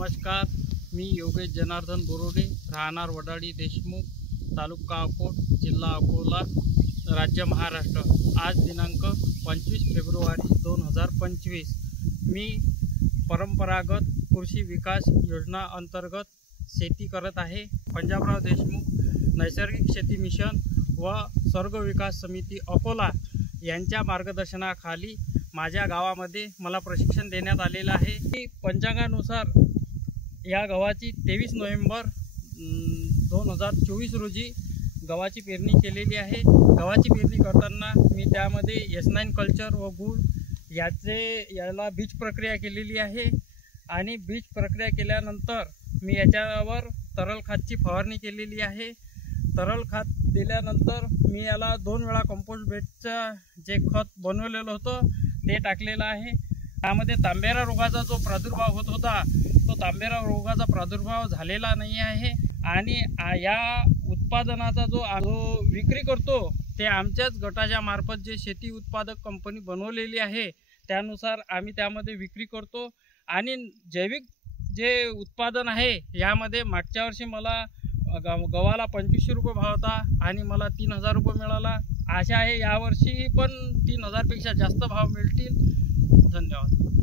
नमस्कार, मी योगेश जनार्दन बोरोडे, राहणार वडाळी देशमुख, तालुका अकोट, जिल्हा अकोला, राज्य महाराष्ट्र। आज दिनांक 25 फेब्रुवारी 2025। मी परंपरागत कृषी विकास योजना अंतर्गत शेती करत आहे। पंजाबराव देशमुख नैसर्गिक शेती मिशन व स्वर्ग विकास समिती अकोला यांच्या मार्गदर्शनाखाली माझ्या गावामध्ये मला प्रशिक्षण देण्यात आलेलं आहे। पंचांगानुसार या गव्हाची 23 नोव्हेंबर 2024 रोजी गव्हाची पेरणी केलेली आहे। गव्हाची पेरणी करताना मी त्यामध्ये S9 कल्चर व गुळ याला बीज प्रक्रिया केलेली आहे आणि बीज प्रक्रिया केल्यानंतर मी याच्यावर तरल खताची फवारणी केलेली आहे। तरल खत दिल्यानंतर मी याला 2 वेळा कंपोस्ट बेडचं जे खत बनवलेलं होतं ते टाकलेलं आहे। त्यामध्ये तांबेरा रोगाचा जो प्रादुर्भाव होत होता तो तांबेरा रोगाचा प्रादुर्भाव झालेला नाही आहे आणि या उत्पादनाचा जो विक्री करतो ते आमच्याच गटाच्या मार्फत जे शेती उत्पादक कंपनी बनवलेली आहे त्यानुसार आम्ही त्यामध्ये विक्री करतो। आणि जैविक जे उत्पादन आहे यामध्ये मागच्या वर्षी मला गव्हाला 2500 रुपये भाव होता आणि मला 3000 रुपये मिळाला। आशा आहे यावर्षी पण 3000 पेक्षा जास्त भाव मिळतील। धन्यवाद।